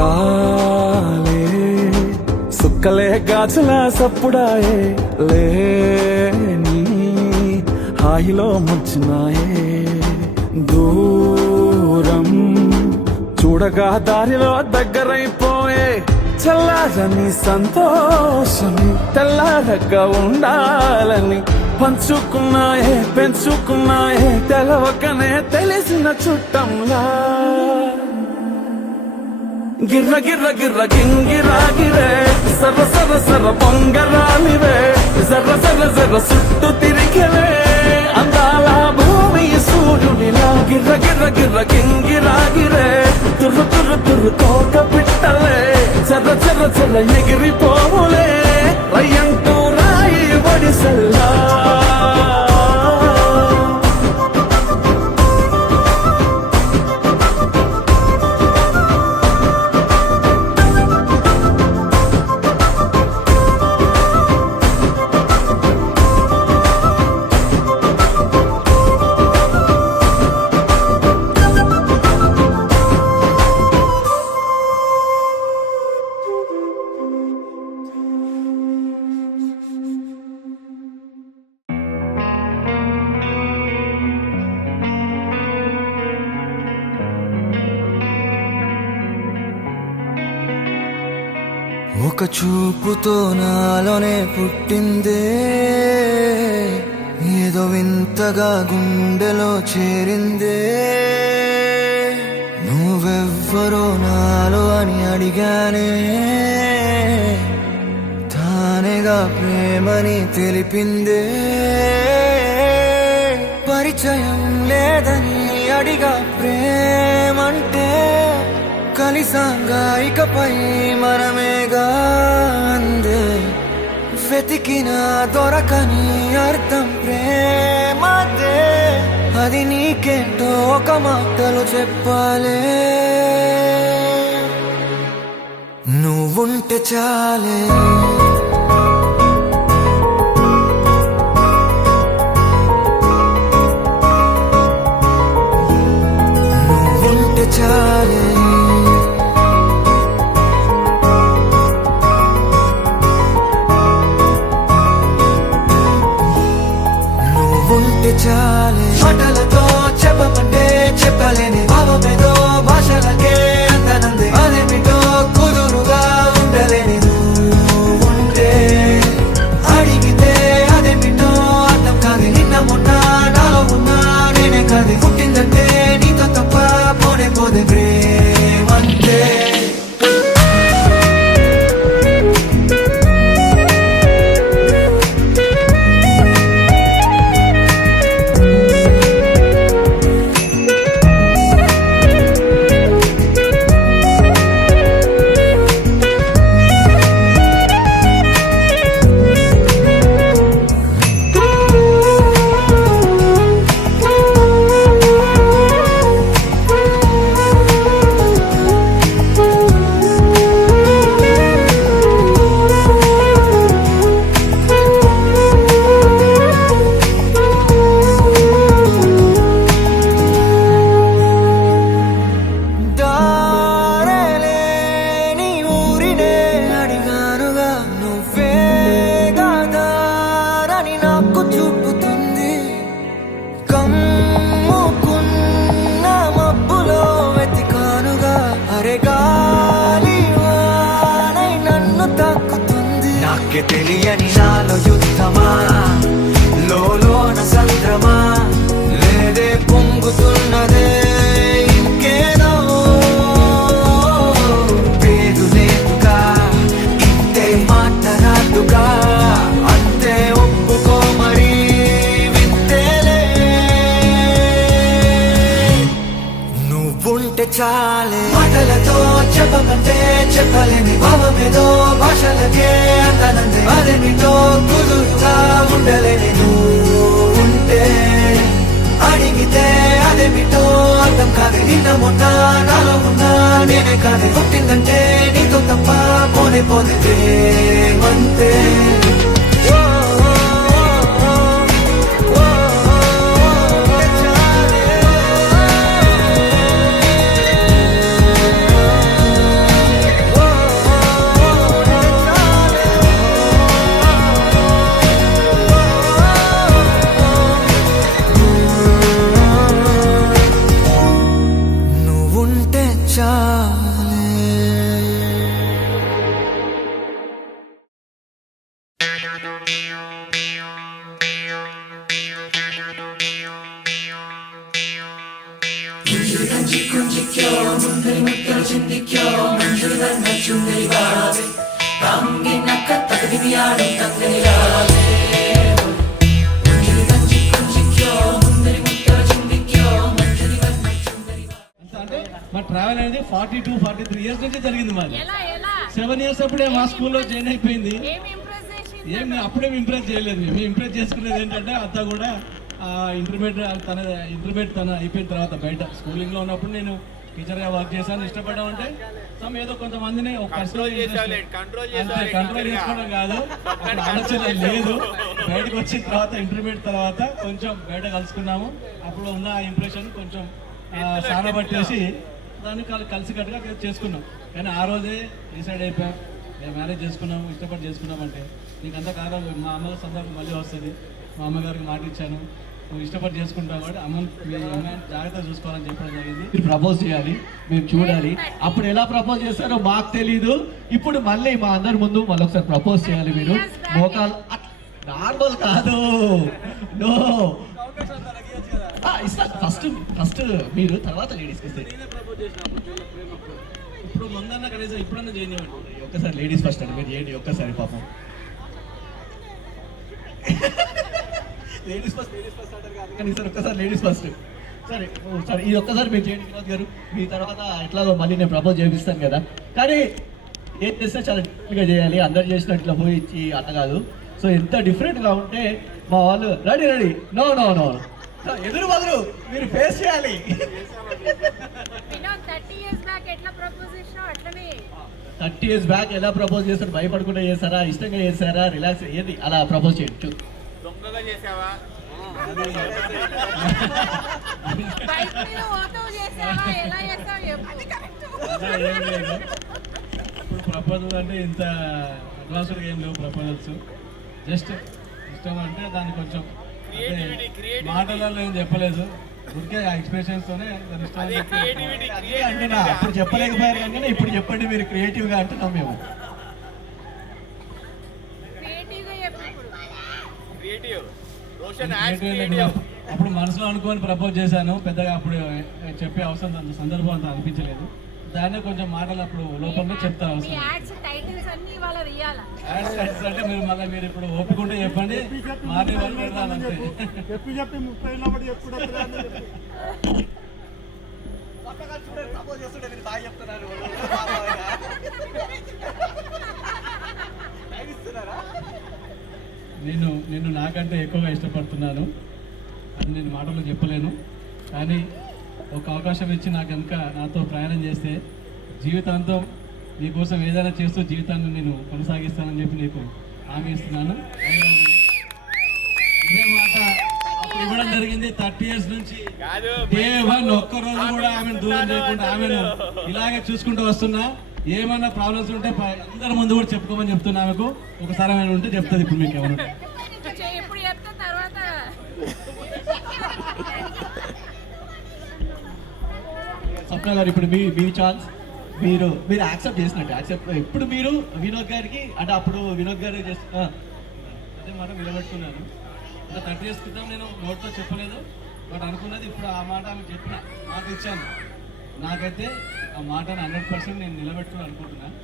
రాలే సుక్కలే గాజుల సప్పుడాయే లేని హాయిలో ముంచినాయే దూరం చూడగా దారిలో దగ్గరైపోయే చల్లారని సంతోషమి తెల్లారక ఉండాలని పంచుకున్నాయే పెంచుకున్నాయే తెలవకనే తెలిసిన చుట్టంలా గిర్ర గిర్ర గిర్ర గింగిరాగిరే సర్ర సర్ర సర్ర పొంగరాలివే జర్ర జర్ర జర్ర సుట్టు తిరిగలే అందాల భూమి సూర్యునిలా గిర్ర గిర్ర గిర్ర గింగిరాగిరే తుర్రు తుర్రు తుర్రు తోక పిట్టలే చెర్ర చెర్ర చెర్ర ఎగిరిపోవులే రయ్యంటూ రాయి ఒడిసెల్లా ఒక చూపుతో నాలోనే పుట్టిందే ఏదో వింతగా గుండెలో చేరిందే నువ్వెవ్వరో నాలో అని అడిగానే తానే ఇదేగా ప్రేమని తెలిపిందే పరిచయం లేదని అడిగా ప్రేమంటే కలిసాంగా ఇకపై మనమేగా అందే వెతికిన దొరకని అర్థం ప్రేమదే అది నీకేంటో ఒక మాటలు చెప్పాలే నువ్వుంటే చాలే నువ్వుంటే చాలే నువ్వుంటే చాలే మాటలతో చెప్పమంటే చెప్పలేని భావమేదో భాషలకే అందనందే అదేమిటో కుదురుగా ఉండలేని నువ్వుంటే అడిగితే అదేమిటో అర్థం కాదు నిన్న మొన్న నాలో ఉన్నా నేనే కాదు పుట్టిందంటే నీతో తప్ప పోనే పోదే ప్రేమంటే తెలియని నాలో యుద్ధమా లోన సంద్రమా లేదే పొంగుతున్నదే ఇంకేదో పేరు లేదుగా ఇంతే మాట్లాడుగా అంతే ఒప్పుకో మరి వింతేలే నువ్వుంటే చాలే మాటలతో చెప్పమంటే చెప్పలేని భావమేదో భాషలకే అందనందే అదేమిటో కుదురుగా ఉండలేని నువ్వుంటే అడిగితే అదేమిటో అర్థం కాదు నిన్న మొన్న నాలో ఉన్నా నేనే కాదు పుట్టిందంటే నీతో తప్ప పోనే పోదే ప్రేమంతే అంటే మా ట్రావెల్ అనేది 42-43 ఇయర్స్ నుంచి జరిగింది మాది 7 ఇయర్స్ అప్పుడే మా స్కూల్లో జాయిన్ అయిపోయింది ఏం అప్పుడే ఇంప్రెస్ చేయలేదు మేము ఇంప్రెస్ చేసుకునేది ఏంటంటే అంతా కూడా ఇంటర్మీడియట్ తన అయిపోయిన తర్వాత బయట స్కూలింగ్లో ఉన్నప్పుడు నేను టీచర్గా వర్క్ చేశాను ఇష్టపడ్డామంటే ఏదో కొంతమందిని కంట్రోల్ చేసుకోవడం కాదు అక్కడ ఆలోచన లేదు బయటకు వచ్చిన తర్వాత ఇంటర్మీడియట్ తర్వాత కొంచెం బయట కలుసుకున్నాము అప్పుడు ఉన్న ఇంప్రెషన్ కొంచెం సాన పట్టేసి దాన్ని కలిసికట్టుగా చేసుకున్నాం కానీ ఆ రోజే డిసైడ్ అయిపోయాం మేము మ్యారేజ్ చేసుకున్నాము ఇష్టపడి చేసుకున్నామంటే నీకు అంత కాలం మా అమ్మగారి సందర్భం మళ్ళీ వస్తుంది మా అమ్మగారికి మాట ఇచ్చాను నువ్వు ఇష్టపడి చేసుకుంటావు కాబట్టి మీ అమ్మాయిని జాగ్రత్తగా చూసుకోవాలని చెప్పడం జరిగింది మీరు ప్రపోజ్ చేయాలి మేము చూడాలి అప్పుడు ఎలా ప్రపోజ్ చేస్తారో మాకు తెలీదు ఇప్పుడు మళ్ళీ మా అందరి ముందు మళ్ళీ ఒకసారి ప్రపోజ్ చేయాలి మీరు మోకాలు నార్మల్ కాదు నో ఫస్ట్ మీరు తర్వాత లేడీస్కి ఇస్తే ఇప్పుడు ముందన్న కనీసం ఇప్పుడన్నా చేయనివ్వండి ఒక్కసారి లేడీస్ ఫస్ట్ అండి మీరు చేయండి ఒక్కసారి పాపం లేడీస్ ఫస్ట్ అంటారు కాదు కానీ సార్ ఒక్కసారి లేడీస్ ఫస్ట్. సరే సరే ఇది ఒక్కసారి మీరు చేయండి వినోద్ గారు, మీ తర్వాత ఎట్లాగో మళ్ళీ నేను ప్రపోజ్ చేపిస్తాను కదా. కానీ ఏం చేస్తే చాలా డిఫరెంట్గా చేయాలి, అందరు చేసినట్టు ఇట్లా పోయి ఇచ్చి అట్లా కాదు. సో ఎంత డిఫరెంట్గా ఉంటే మా వాళ్ళు రెడీ నో నో నో ఎదురు బదులు మీరు ఫేస్ చేయాలి. 30 years back ఎట్లా ప్రపోజ్ చేసినావు అట్లనే 30 years బ్యాక్ ఎలా ప్రపోజ్ చేస్తారు? భయపడకుండా చేస్తారా, ఇష్టంగా చేస్తారా, రిలాక్స్ ఏది అలా ప్రపోజ్ చేయండి. దొంగగా చేసావా బైక్ మీద ఓటో చేసావా ఎలా చేసావు అది కరెక్ట్. ఇప్పుడు ప్రపోజల్ అంటే ఇంత అడ్వాన్స్డ్గా ఏం లేవు ప్రపోజల్స్. జస్ట్ ఇష్టం అంటే దాన్ని కొంచెం మాటలలో ఏం చెప్పలేదు, ఊరికే ఆ ఎక్స్ప్రెషన్స్తోనే దాని ఇష్టం అంటే నా అప్పుడు చెప్పలేకపోయారు కానీ ఇప్పుడు చెప్పండి మీరు క్రియేటివ్గా అంటున్నాం మేము. అప్పుడు మనసులో అనుకోని ప్రపోజ్ చేశాను, పెద్దగా అప్పుడు చెప్పే అవసరం సందర్భం అంత అనిపించలేదు. దాన్నే కొంచెం మాటలు అప్పుడు లోపల చెప్తాను అవసరం. అంటే మీరు మళ్ళీ మీరు ఇప్పుడు ఓపికంటే చెప్పండి, మారే వాళ్ళు పెడతానంతే. నేను నాకంటే ఎక్కువగా ఇష్టపడుతున్నాను, అది నేను మాటల్లో చెప్పలేను. కానీ ఒక అవకాశం ఇచ్చి నాకు కనుక నాతో ప్రయాణం చేస్తే జీవితాంతం నీకోసం ఏదైనా చేస్తూ జీవితాన్ని నేను కొనసాగిస్తానని చెప్పి నీకు హామీ ఇస్తున్నాను. ఇదే మాట అప్పుడు ఇవ్వడం జరిగింది. 30 years నుంచి ఒక్కరోజు కూడా ఆమెను దూరం చేయకుండా ఆమెను ఇలాగే చూసుకుంటూ వస్తున్నా. ఏమన్నా ప్రాబ్లమ్స్ ఉంటే అందరి ముందు కూడా చెప్పుకోమని చెప్తున్నా. ఆమెకు ఒకసారి ఆమె ఉంటే చెప్తుంది. ఇప్పుడు మీకు ఏమన్నా స్వప్న గారు ఇప్పుడు మీ ఛాన్స్, మీరు యాక్సెప్ట్ చేసినట్టు ఇప్పుడు మీరు వినోద్ గారికి అంటే అప్పుడు వినోద్ గారు అదే మాట నిలబెట్టుకున్నాను. ఇంకా 30 years క్రితం నేను నోట్తో చెప్పలేదు, బట్ అనుకున్నది ఇప్పుడు ఆ మాట ఆమె చెప్పిన మాట ఇచ్చాను. నాకైతే ఆ మాటను 100% నేను నిలబెట్టుకుని అనుకుంటున్నాను.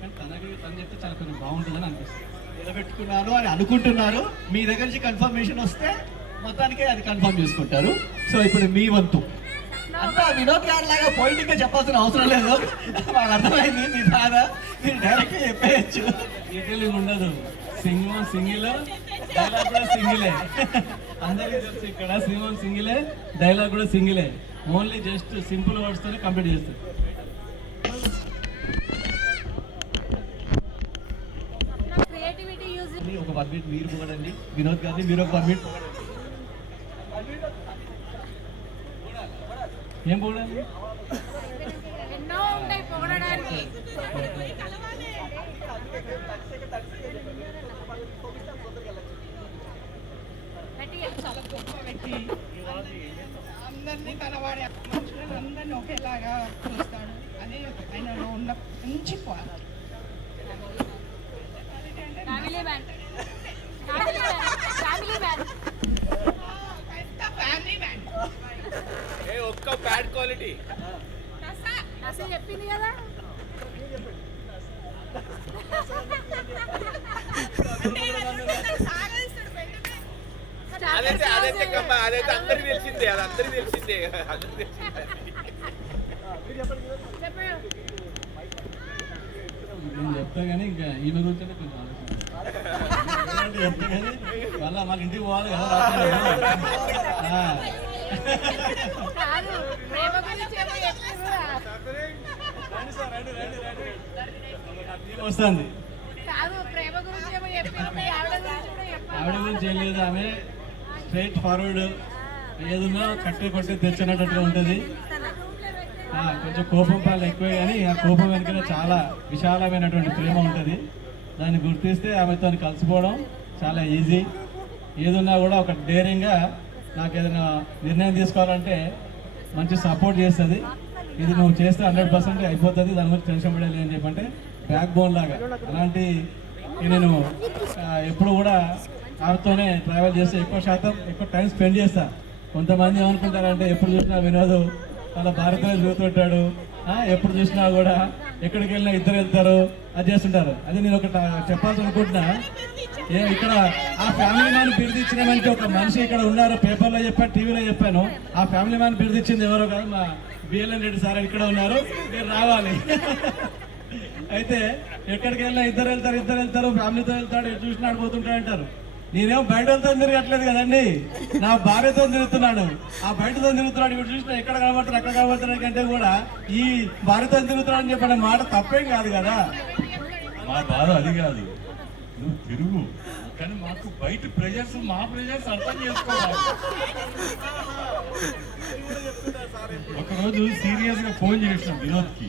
కానీ తను చెప్తే చాలా కొంచెం బాగుంటుందని అనిపిస్తుంది. నిలబెట్టుకున్నాను అని అనుకుంటున్నారు. మీ దగ్గర నుంచి కన్ఫర్మేషన్ వస్తే మొత్తానికే అది కన్ఫర్మ్ చేసుకుంటారు. సో ఇప్పుడు మీ వంతు అంతా వినోద్ గారి లాగా పొలిటిక్ గా చెప్పాల్సిన అవసరం లేదు, మాకు అర్థమైంది మీ బాధ, మీరు డైరెక్ట్ చెప్పేయచ్చు. డీటెయిలింగ్ ఉండదు, సింగిల్ డైలాగ్ కూడా సింగిలే. అందరికీ తెలుసు ఇక్కడ సింహం సింగిలే, డైలాగ్ కూడా సింగిలే. ఓన్లీ జస్ట్ సింపుల్ వర్డ్స్ తోనే కంప్లీట్ చేస్తారు. ఒక 1 minute మీరు పొగడండి వినోద్ గారిని, మీరు ఒక 1 minute పొగడండి. ఏం పొగడాలి? ఎన్నో ఉంటాయి పొగడడానికి. చాలా గొప్ప వ్యక్తి, అందరినీ తన వాడి మనుషులను అందరినీ ఒకేలాగా చూస్తాడు. అదే ఆయనలో ఉన్న మంచి క్వాలిటీ. ఒక్క బ్యాడ్ క్వాలిటీ అసలు చెప్పింది కదా. అదైతే అందరికి తెలిసిందే, అది అందరికి తెలిసిందే. నేను చెప్తా కానీ ఇంకా ఈమె గురించి కొంచెం ఆలోచన చెప్తా కానీ మళ్ళీ మాకు ఇంటికి పోవాలి కదా. వస్తుంది ఆవిడ గురించి ఏం లేదు, ఆమె స్ట్రైట్ ఫార్వర్డ్, ఏదున్నా కట్టే కొట్టే తెచ్చినట్టుగా ఉంటుంది. కొంచెం కోపం పాలు ఎక్కువే కానీ ఆ కోపం వెనుక చాలా విశాలమైనటువంటి ప్రేమ ఉంటుంది. దాన్ని గుర్తిస్తే ఆమెతో కలిసిపోవడం చాలా ఈజీ. ఏదున్నా కూడా ఒక డేరింగ్గా నాకు ఏదైనా నిర్ణయం తీసుకోవాలంటే మంచి సపోర్ట్ చేస్తుంది. ఇది నువ్వు చేస్తే 100% అయిపోతుంది, దాని గురించి టెన్షన్ పడేది అని చెప్పంటే బ్యాక్ బోన్ లాగా. అలాంటి నేను ఎప్పుడు కూడా ఆమెతోనే ట్రావెల్ చేస్తే ఎక్కువ శాతం ఎక్కువ టైం స్పెండ్ చేస్తా. కొంతమంది ఏమనుకుంటారంటే ఎప్పుడు చూసినా వినోద్ వాళ్ళ భార్యతో తిరుగుతుంటాడు, ఎప్పుడు చూసినా కూడా ఎక్కడికి వెళ్ళినా ఇద్దరు వెళ్తారు, అది చేస్తుంటారు. అది నేను ఒకటి చెప్పాల్సి అనుకుంటున్నా. ఇక్కడ ఆ ఫ్యామిలీ మ్యాన్ బిరుదిచ్చినామంటే ఒక మనిషి ఇక్కడ ఉన్నారు, పేపర్లో చెప్పాను, టీవీలో చెప్పాను. ఆ ఫ్యామిలీ మ్యాన్ బిరుదిచ్చింది ఎవరో కాదు, మా బిఎల్ఎన్ రెడ్డి సార్ ఇక్కడ ఉన్నారు, మీరు రావాలి. అయితే ఎక్కడికి వెళ్ళినా ఇద్దరు వెళ్తారు, ఫ్యామిలీతో వెళ్తాడు, ఎటు చూసినా ఆడిపోతుంటాడు అంటారు. నేనేమో బయటతో తిరగట్లేదు కదండి, నా భార్యతో తిరుగుతున్నాడు. ఆ బయటతో తిరుగుతున్నాడు, ఇప్పుడు చూసినా ఎక్కడ కనబడతారు అక్కడ కనబడతాడు కంటే కూడా ఈ భార్యతో తిరుగుతున్నాడు అని చెప్పిన మాట తప్పేం కాదు కదా. మా బాధ అది కాదు, నువ్వు తిరుగు, కానీ మాకు బయట ప్రెజర్స్, మా ప్రెజర్స్ అర్థం చేసుకోవాలి. ఒకరోజు సీరియస్ గా ఫోన్ చేసినాం వినోద్కి,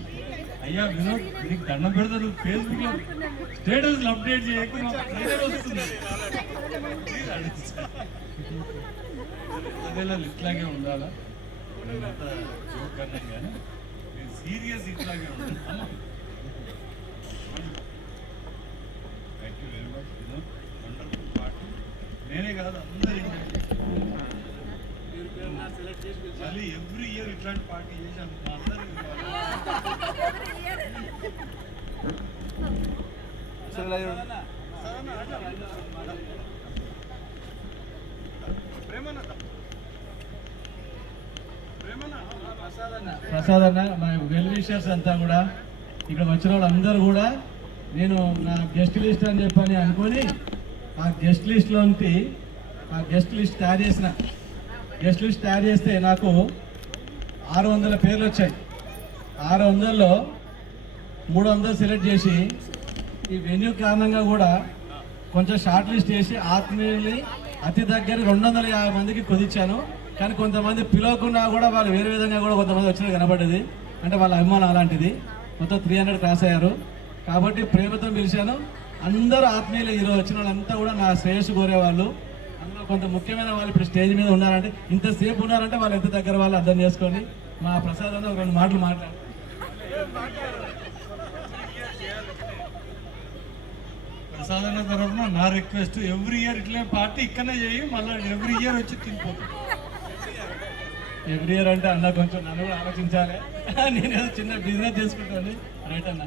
అయ్యా వినోద్ నీకు దండం పెడతా, నువ్వు ఫేస్బుక్ లో స్టేటస్ అప్డేట్ చేయకుండా ప్రెజర్ వస్తుంది. ఇట్లాగే ఉండాలా, జోక్ అన్నాం కానీ సీరియస్ ఇట్లాగే ఉండాలి. Thank you very much Vinod, wonderful party. నేనే కాదు అందరూ మళ్ళీ ఎవ్రీ ఇయర్ ఇట్లాంటి పార్టీ చేశాను అందరూ. ప్రసాద్ అన్న, మా వెల్ విషర్స్ అంతా కూడా ఇక్కడ వచ్చిన వాళ్ళందరూ కూడా నేను నా గెస్ట్ లిస్ట్ అని చెప్పని అనుకొని ఆ గెస్ట్ లిస్ట్లోంచి ఆ గెస్ట్ లిస్ట్ తయారు చేసిన. గెస్ట్ లిస్ట్ తయారు చేస్తే నాకు 600 పేర్లు వచ్చాయి. 600లో 300 సెలెక్ట్ చేసి ఈ వెన్యూ కారణంగా కూడా కొంచెం షార్ట్ లిస్ట్ చేసి ఆత్మీయుల్ని అతి దగ్గర 250 మందికి కుదిర్చాను. కానీ కొంతమంది పిలవకుండా కూడా వాళ్ళు వేరే విధంగా కూడా కొంతమంది వచ్చినట్టు కనబడ్డది, అంటే వాళ్ళ అభిమానం అలాంటిది. మొత్తం 300 క్రాస్ అయ్యారు. కాబట్టి ప్రేమతో పిలిచాను. అందరూ ఆత్మీయులు ఈరోజు వచ్చిన వాళ్ళంతా కూడా నా శ్రేయస్సు కోరేవాళ్ళు. అందులో కొంత ముఖ్యమైన వాళ్ళు ఇప్పుడు స్టేజ్ మీద ఉన్నారంటే, ఇంతసేపు ఉన్నారంటే వాళ్ళు ఎంత దగ్గర వాళ్ళు అర్థం చేసుకోండి. మా ప్రసాద్ అన్న 2 మాటలు మాట్లాడు. ప్రసాదన తరఫున నా రిక్వెస్ట్, ఎవ్రీ ఇయర్ ఇట్లే పార్టీ ఇక్కడనే చేయి, మళ్ళీ ఎవ్రీ ఇయర్ వచ్చి తినిపోతాం. ఎవ్రీ ఇయర్ అంటే అన్న కొంచెం నన్ను కూడా ఆలోచించాలి. నేను చిన్న బిజినెస్ చేసుకుంటాను. రైట్ అన్న.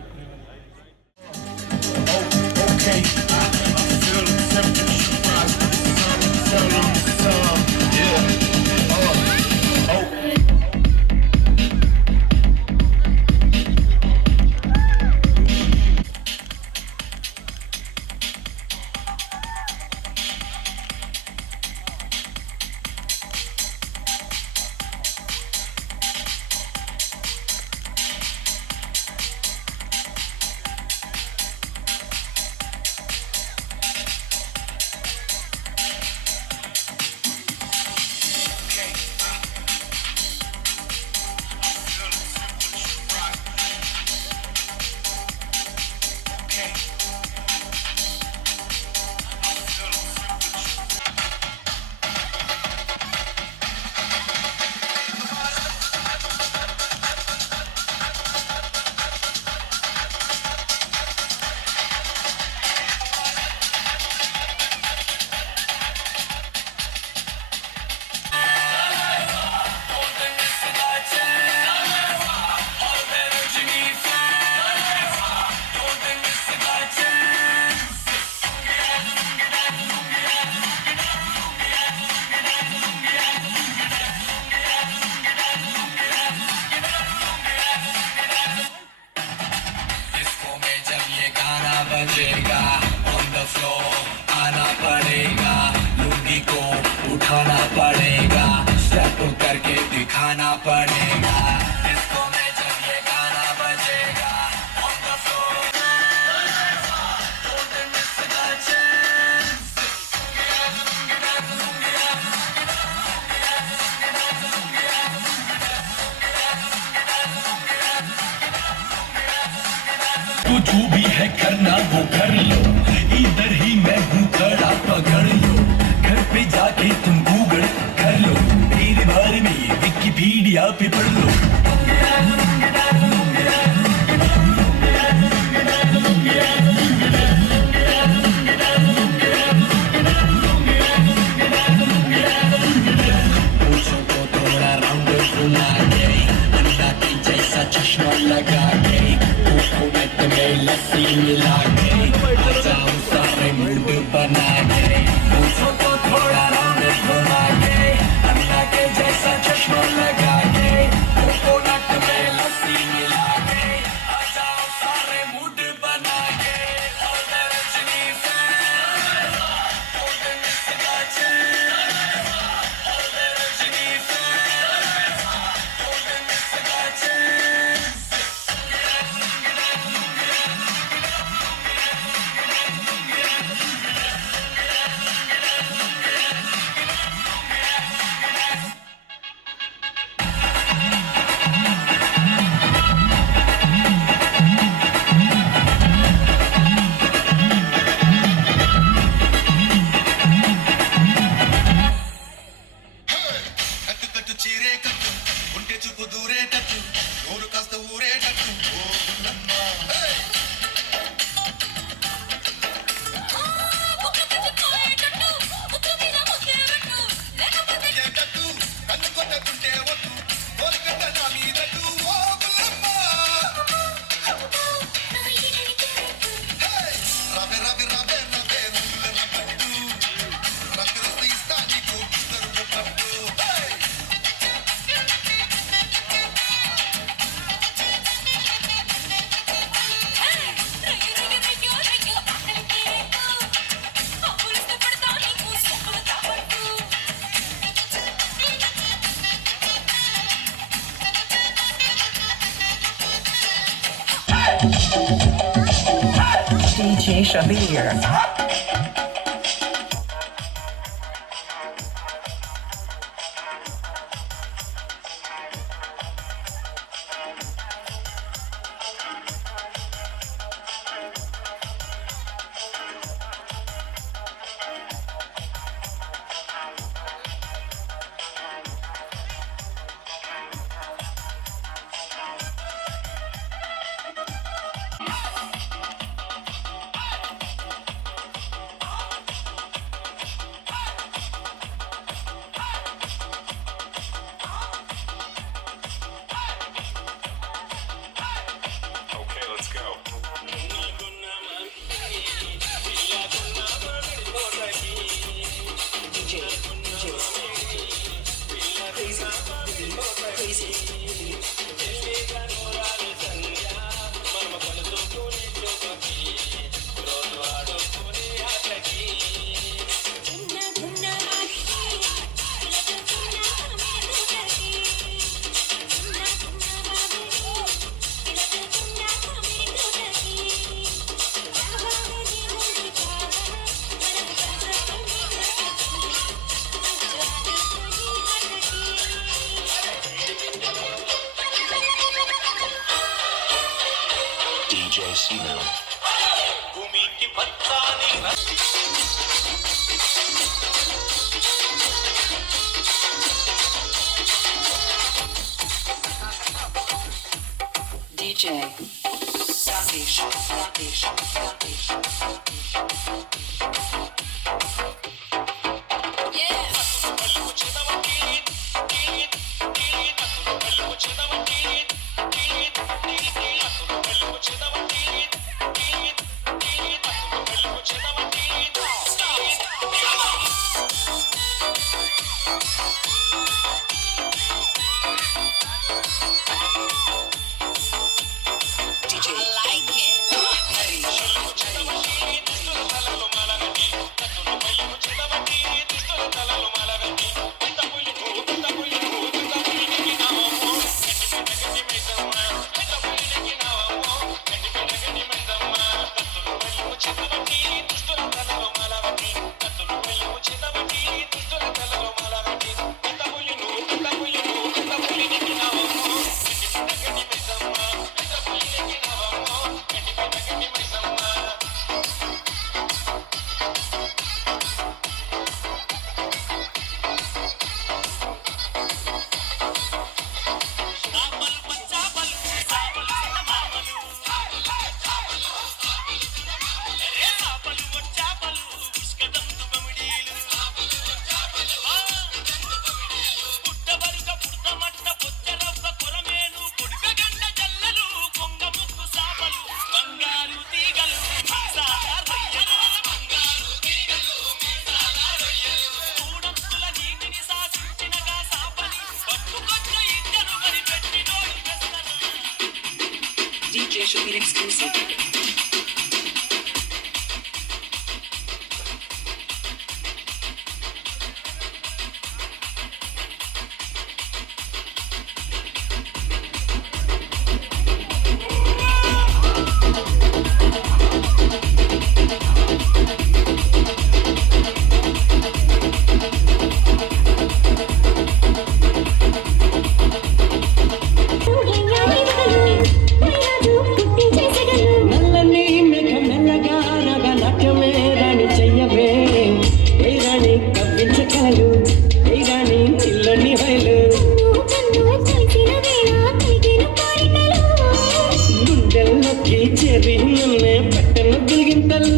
बजेगा ऑन द फ्लोर आना पड़ेगा, लुंगी को उठाना पड़ेगा, स्टेप करके दिखाना पड़ेगा. डिस्को में जब ये गाना बजेगा on the floor don't miss the chance. तो जो भी है करना वो कर लो, इधर ही मैं हूँ खड़ा, पकड़ लो. घर पे जाके तुम गूगल कर लो, मेरे बारे में विकिपीडिया पे पढ़ लो. पूछो तो थोड़ा राउंड घुमा के, अंडा के जैसा चश्मा लगा के, में लस्सी मिला के, आ जाओ मूड बना के पूछो तो थोड़ा राउंड घुमा के अन्ना के जैसा चश्मा लगा के कोकोनट में लस्सी मिला के आ जाओ सारे मूड बना के और रजनी से golden cigarette और रजनी से golden cigarette కట్టు కట్టు చీరే కట్టు ఉంటే చూపు దూరేటట్టు నోరు కాస్త ఊరేటట్టు ఓ గుల్లమ్మ కట్టు కన్ను కొట్టకుంటే వద్దు కోరికట్ట నా మీదట్టు ఓ గుల్లమ్మ రవే రవే రవే రవే రుల్ల పట్టు రక్త ఇస్తా నీకు ఇస్తరు పట్టు DJ Shabir. DJ Satish. DJ, I like it. నల్లని మేఘ మెల్లగా రాగా నాట్యమే రాణి చెయ్యవే ఏ రాణి కవ్వించగలరు ఏ రాణి చిల్లని వైలు గుండెల్లోకి చేరి నన్నే పెట్టను గిలిగింతలు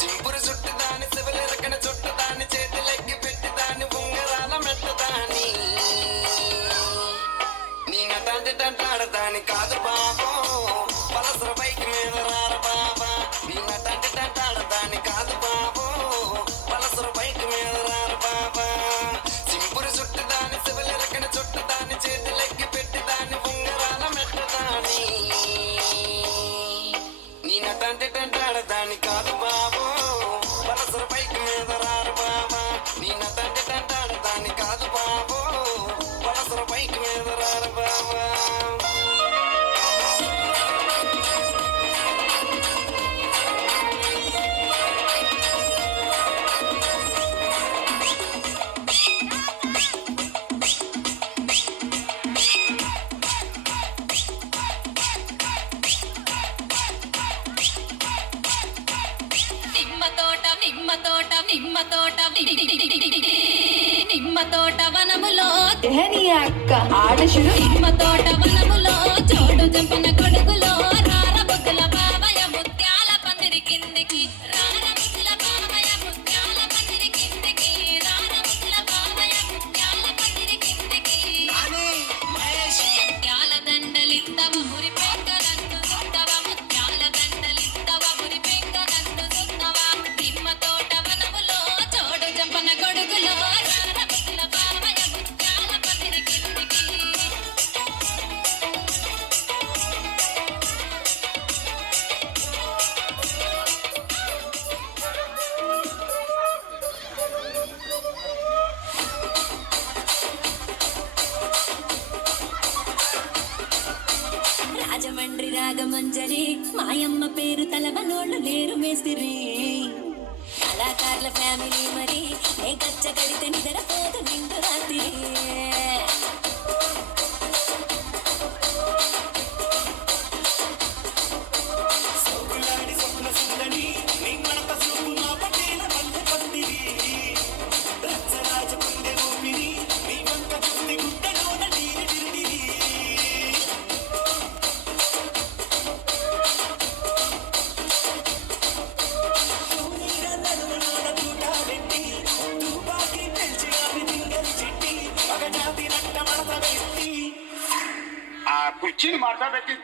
చింపురు చుట్టుదాని శివలిరకన చుట్టుదాని చేతులెక్కి పెట్టిదాని ఉంగరాల మెట్టదాని నీ నటాంటి టంటాడదాని కాదు బాబో పలసర బైక్ మీద రార బాబా నీ నటాంటి టంటాడదాని కాదు బాబో పలసర బైక్ మీద రార బాబా చింపురు చుట్టుదాని శివలిరకన చుట్టుదాని చేతులెక్కి పెట్టిదాని ఉంగరాల మెట్టదాని నీ నటాంటి టంటాడదాని కాదు బాబో పలసర బైక్ మీద రారు బాబా నీ నటాంటి టంటాడదాని కాదు బాబో పలసర బైక్ మీద రారు బాబా నిమ్మ తోట వనములో అక్క ఆడశుడు నిమ్మ తోట వనములో చోడు జంపన కొడుకులో రార బొగ్గుల బావయ ముత్యాల పందిరి కిందికి రార బొగ్గుల బావయ ముత్యాల పందిరి కిందికి రార బొగ్గుల బావయ ముత్యాల పందిరి కిందికి ముత్యాల దండలిత్తవ మురి పెంక నన్ను సుత్తవ ముత్యాల దండలిత్తవ మురి పెంక నన్ను సుత్తవ నిమ్మ తోట వనములో చోడు జంపన కొడుకులో రార బొగ్గుల బావయ ముత్యాల పందిరి కిందికి రాజమండ్రి రాగమంజరి మాయమ్మ పేరు తలవనోళ్ళు లేరు మేస్తిరి కళాకారుల ఫ్యామిలీ మరి ఏ కచ్చ కడితే నిద్రపోదు నిండు రాత్రి కుర్చీని మాట్లాడబెట్టి